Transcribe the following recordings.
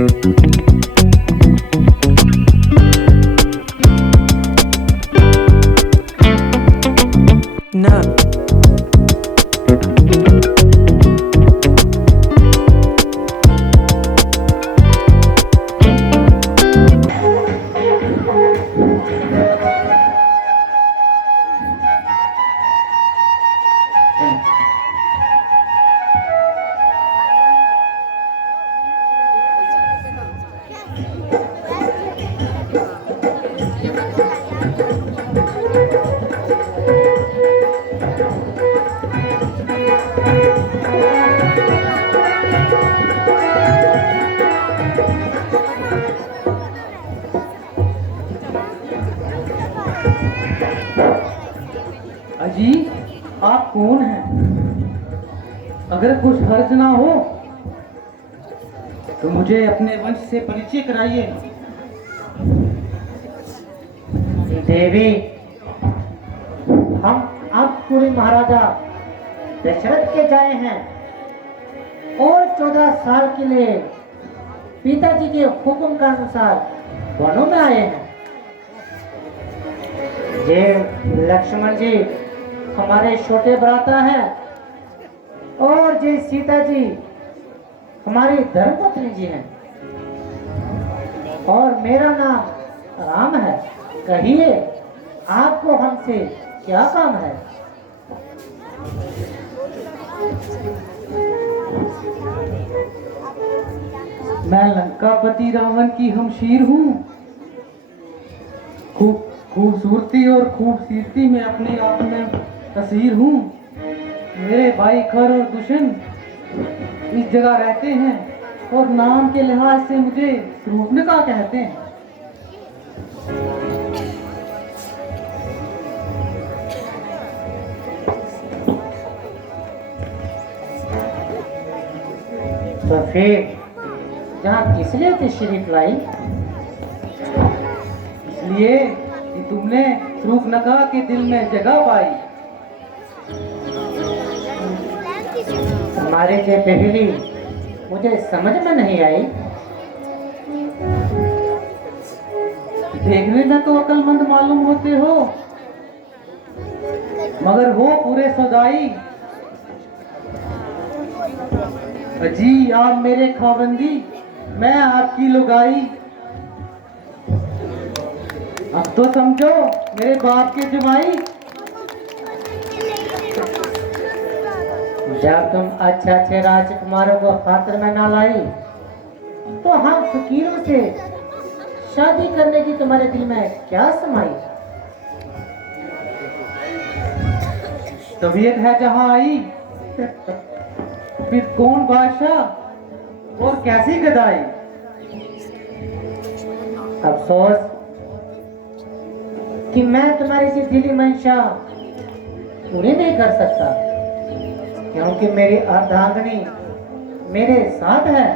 No. अजी, आप कौन हैं? अगर कुछ हर्ज ना हो तो मुझे अपने वंश से परिचय कराइए। देवी, हम अंतपुरी महाराजा दशरथ के जाए हैं और 14 साल के लिए पिताजी के हुक्म के अनुसार वनों में आए हैं। ये लक्ष्मण जी हमारे छोटे भ्राता हैं और जी सीता जी हमारी धर्मपत्नी जी हैं और मेरा नाम राम है। कहिए, आपको हमसे क्या काम है? मैं लंकापति रावण की हमशीर हूँ। खूबसूरती और खूबसूरती में अपने आप में तस्वीर हूँ। मेरे भाई खर और दुष्यन इस जगह रहते हैं और नाम के लिहाज से मुझे रूपनका कहते हैं। तो फिर यहाँ किस लिए तशरीफ लाई? इसलिए कि तुमने रूपनका के दिल में जगह पाई। हमारे से पहली मुझे समझ में नहीं आई। देखने में तो अक्लमंद मालूम होते हो, मगर हो पूरे सौदाई। अजी, आप मेरे खाबंदी, मैं आपकी लुगाई। अब तो समझो मेरे बाप के जमाई। जब तुम अच्छे अच्छे राजकुमारों को खातिर में ना लाई तो हम फकीरों से शादी करने की तुम्हारे दिल में क्या समाई? तबीयत है जहां आई, फिर कौन बादशाह और कैसी गदाई। अफसोस कि मैं तुम्हारी सी दिली मंशा पूरी नहीं कर सकता, क्योंकि मेरी अर्धांगिनी मेरे साथ है।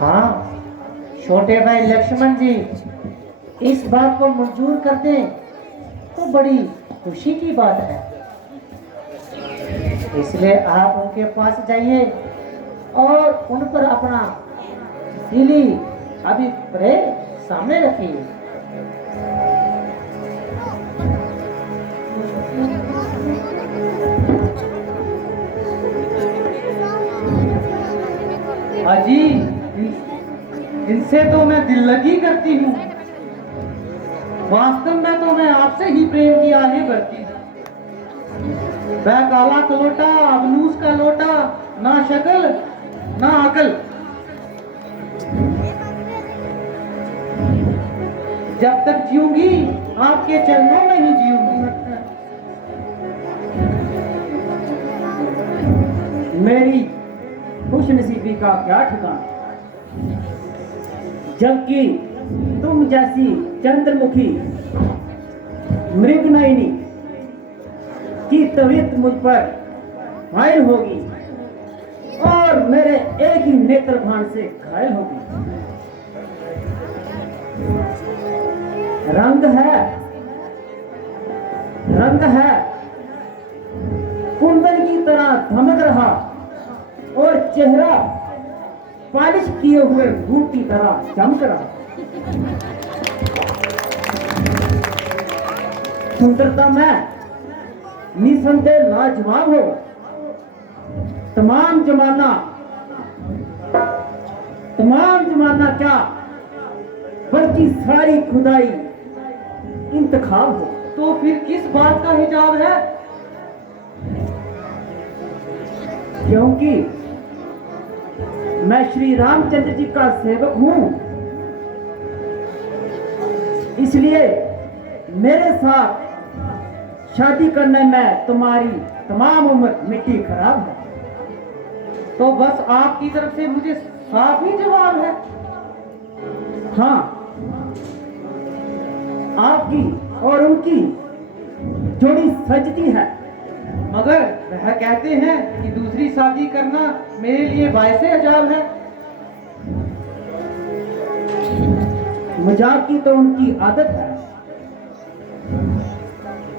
हाँ, छोटे भाई लक्ष्मण जी इस बात को मंजूर कर दें तो बड़ी खुशी की बात है। इसलिए आप उनके पास जाइए और उन पर अपना दिली अभिप्राय सामने रखिए। अजी, इनसे तो मैं दिल लगी करती हूँ। वास्तव में तो मैं आपसे ही प्रेम की आहें भरती। वह काला कलोटा, अबनूस का लोटा, ना शक्ल ना अकल। जब तक जीऊंगी आपके चरणों में ही जीऊंगी। मेरी खुशनसीबी का क्या ठिकाना, जबकि तुम जैसी चंद्रमुखी मृगनयनी की तबीयत मुझ पर घायल होगी और मेरे एक ही नेत्र भान से घायल होगी। रंग है कुंदन की तरह धमक रहा और चेहरा पॉलिश किए हुए रूप की तरह चमक रहा। सुंदरता में निसंदेह लाजवाब हो। तमाम जमाना क्या बल्कि सारी खुदाई इंतखाब हो। तो फिर किस बात का हिजाब है? क्योंकि मैं श्री रामचंद्र जी का सेवक हूं, इसलिए मेरे साथ शादी करने में तुम्हारी तमाम उम्र मिट्टी खराब है। तो बस आपकी तरफ से मुझे साफ ही जवाब है। हाँ, आपकी और उनकी जोड़ी सजती है। मगर वह कहते हैं कि दूसरी शादी करना मेरे लिए बायसे अजाब है। मजाक की तो उनकी आदत है,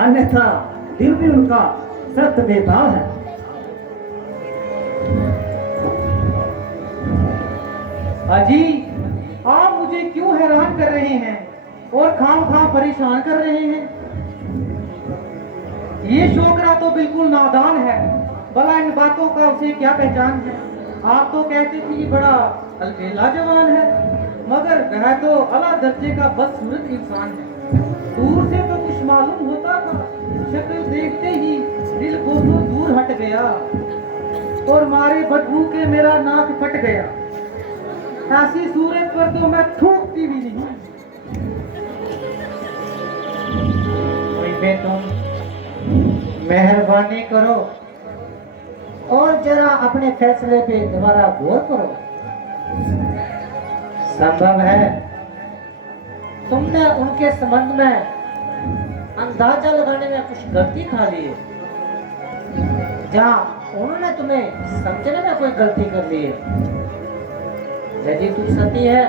अन्यथा दिल भी उनका सख्त बेताब है। अजी, आप मुझे क्यों हैरान कर रहे हैं और खाम परेशान कर रहे हैं? ये छोकरा तो बिल्कुल नादान है, भला इन बातों का उसे क्या पहचान है? आप तो कहते थे कि बड़ा अलबेला जवान है, मगर वह तो अला दर्जे का बदसूरत इंसान है। दूर से तो कुछ मालूम होता था, शक्ल देखते ही दिल को तो दूर हट गया और मारे बदबू के मेरा नाक फट गया। ऐसी सूरत पर तो मैं थूकती भी नहीं। तुम मेहरबानी करो और जरा अपने फैसले पे दोबारा गौर करो। संभव है तुमने उनके संबंध में अंदाजा लगाने में कुछ गलती खा ली है, जहां उन्होंने तुम्हें समझने में कोई गलती कर ली है। यदि तू सती है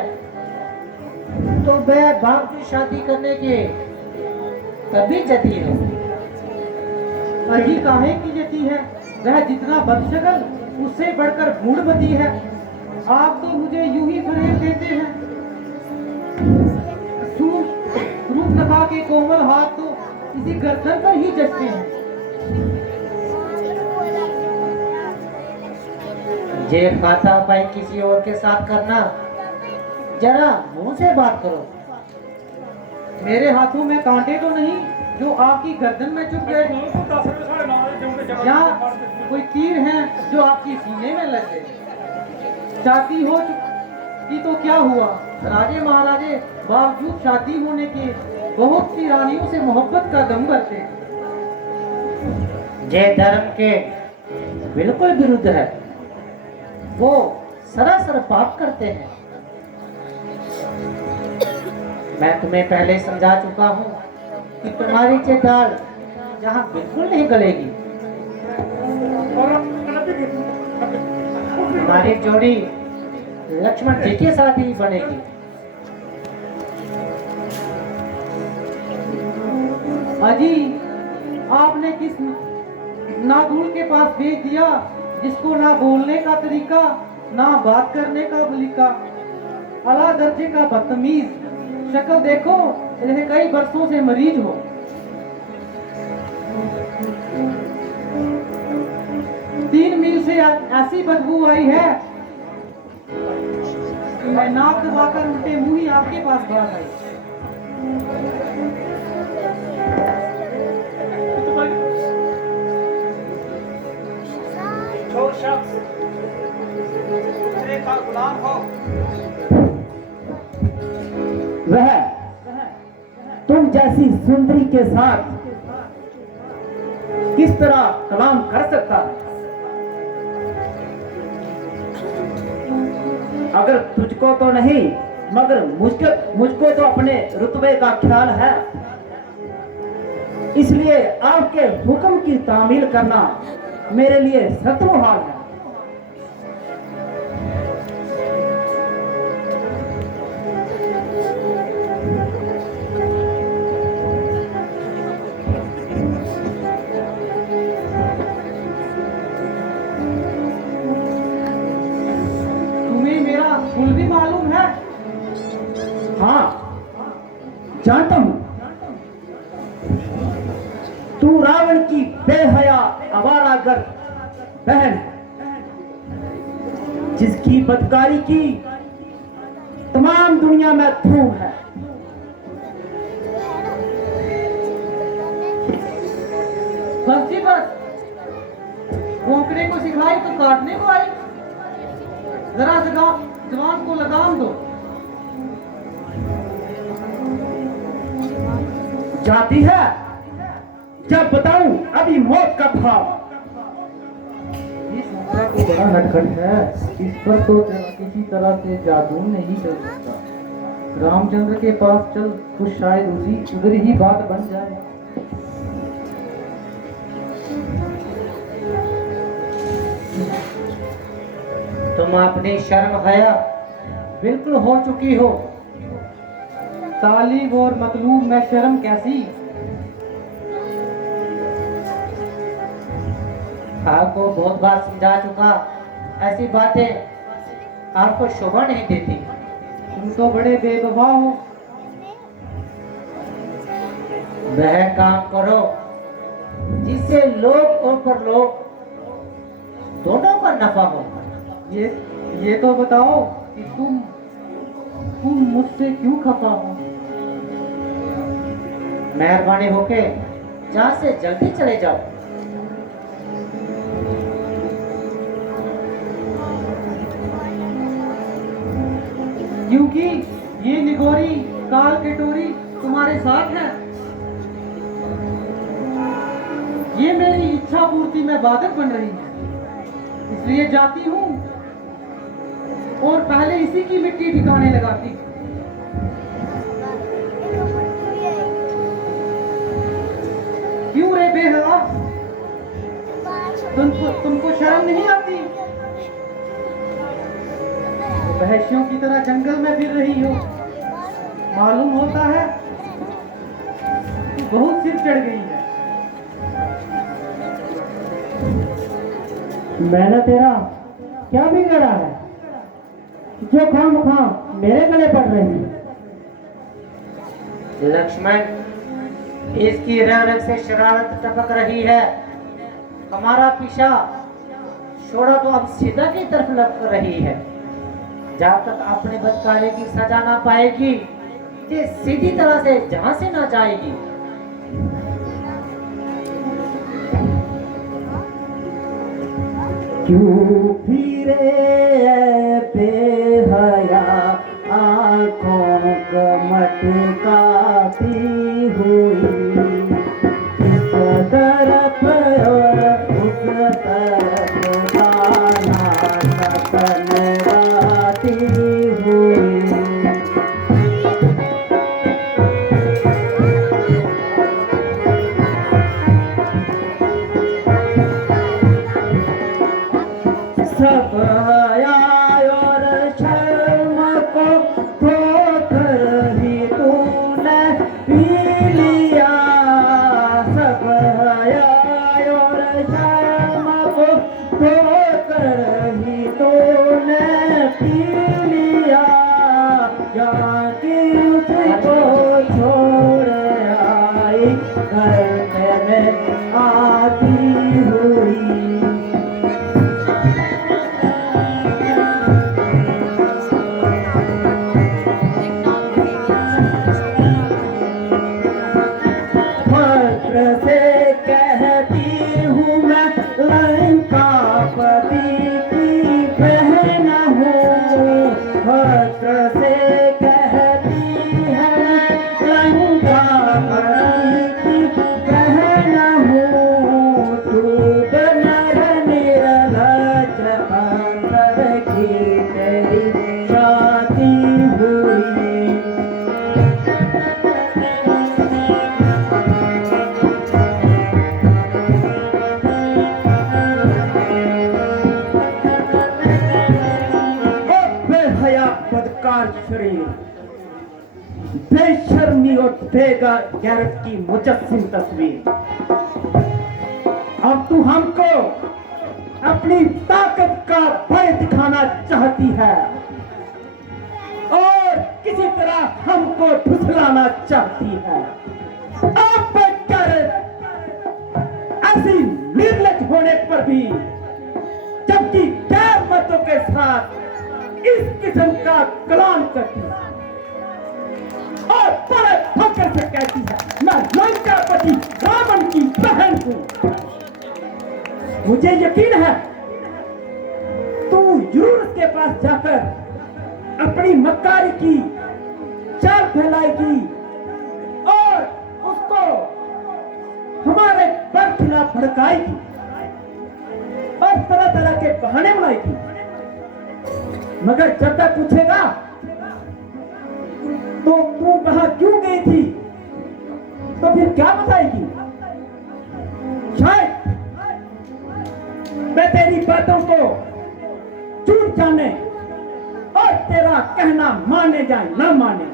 तो वह बाप की शादी करने के तभी जती है। अजी काहे की जती है? वह जितना बदशगल उससे बढ़कर भूड़मती है। आप तो मुझे यूं ही फरेब देते हैं। रूप लगा के कोमल हाथ तो इसी गर्दन पर ही जचते हैं। जे खाता पाई किसी और के साथ करना, जरा मुंह से बात करो। मेरे हाथों में कांटे तो नहीं जो आपकी गर्दन में चुभ गए, या कोई तीर हैं जो आपकी सीने में लग गए। शादी हो चुकी तो क्या हुआ? राजे महाराजे बावजूद शादी होने के बहुत सी रानियों से मोहब्बत का दम भरते। जे धर्म के बिल्कुल विरुद्ध है, वो सरासर पाप करते हैं। मैं तुम्हें पहले समझा चुका हूँ कि तुम्हारी ये दाल जहाँ बिल्कुल नहीं गलेगी। हमारी जोड़ी लक्ष्मण जी के साथ ही बनेगी। अजी, आपने किस नागुल के पास भेज दिया जिसको ना बोलने का तरीका, ना बात करने का सलीका, अला दर्जे का बदतमीज। शक्ल देखो जैसे कई बरसों से मरीज हो। 3 मील से ऐसी बदबू आई है कि मैं नाक दबाकर उल्टे मुंह ही आपके पास भाग आई। जो शख्स दूसरे का गुलाम हो, वह तुम जैसी सुंदरी के साथ किस तरह कलाम कर सकता है? अगर तुझको तो नहीं मगर मुझको तो अपने रुतबे का ख्याल है, इसलिए आपके हुक्म की तामील करना मेरे लिए सख्त मुहाल है। कुल भी मालूम है? हाँ, जानता हूं। तू रावण की बेहया आवारागर बहन है, जिसकी बदकारी की तमाम दुनिया में धूम है। बस जी बस, भोंकने को सिखाई तो काटने को आई। जरा जवान को लगाम दो। जाती है, जब बताऊं अभी मौत का भाव। इस मुद्रा को बड़ा नटखट है, इस पर तो किसी तरह से जादू नहीं चल सकता। रामचंद्र के पास चल, तो शायद उधर ही बात बन जाए। तुम अपनी शर्म हया बिल्कुल हो चुकी हो। तालिब और मतलूब में शर्म कैसी? आपको बहुत बार समझा चुका, ऐसी बातें आपको शोभा नहीं देती। तुम तो बड़े बेवफा हो। वह काम करो जिससे लोग और परलोक दोनों का नफा हो। ये तो बताओ कि तुम मुझसे क्यों खफा हो? मेहरबानी होके जहाँ से जल्दी चले जाओ। क्योंकि ये निगोरी काल कटोरी तुम्हारे साथ है। ये मेरी इच्छा पूर्ति में बाधक बन रही है, इसलिए जाती हूँ और पहले इसी की मिट्टी ठिकाने लगाती। क्यों रे बेहया, तुमको शर्म नहीं आती? वहशियों की तरह जंगल में फिर रही हो। मालूम होता है तू बहुत सिर चढ़ गई है। मैंने तेरा क्या बिगड़ा है जो खाम मेरे गले पड़ रही है? लक्ष्मण, इसकी रग से शरारत टपक रही है। हमारा पीछा छोड़ा तो अब सीधा की तरफ लग रही है। जब तक अपने बदकारे की सजा ना पाएगी, ये सीधी तरह से जहां से ना जाएगी। क्यों फिरे बेहया आंखों को मटकाती हुई, इस तरफ और उस तरफ गाना सपन गाती हुई। सब हया और शर्म को धोकर ही तूने पी लिया। सब हया और शर्म को धोकर ही तूने पी लिया। जाके उसको छोड़ आई घर में आती हुई। से कहती हूँ मैं लंकापति की बहन हूँ। भद्र से कहती है लंकापति की बहन हूँ। तू नर निर्लज अंदर की तेरी शादी हुई। बदकार शरीर, बेशर्मी और बेगैरत की मुजस्सिम तस्वीर। अब तू हमको अपनी ताकत का भय दिखाना चाहती है। किसी तरह हमको ठुसलाना चाहती है। आप कर ऐसी निर्लज होने पर भी, जबकि गैर मर्दों के साथ इस किस्म का कलाम करती है और बड़े फक्र से कहती है मैं लंकापति रावण की बहन हूं। मुझे यकीन है तू जरूर उसके पास जाकर अपनी मक्कारी की चाल फैलाएगी और उसको हमारे पर खिलाफ भड़काएगी और तरह तरह के बहाने बनाएगी। मगर जब तक पूछेगा तो तू वहां क्यों गई थी, तो फिर क्या बताएगी? शायद मैं तेरी बातों को झूठ जाने और तेरा कहना माने जाए ना माने,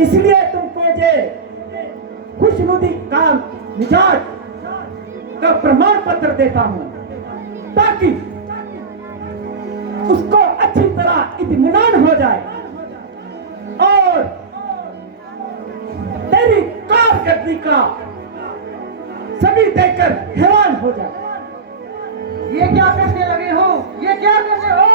इसलिए तुमको ये खुशनुदी का मिजाज का प्रमाण पत्र देता हूं ताकि उसको अच्छी तरह इत्मीनान हो जाए और तेरी कारकर्दगी का सभी देखकर हैरान हो जाए। ये क्या करने लगे हो, ये क्या करने हो?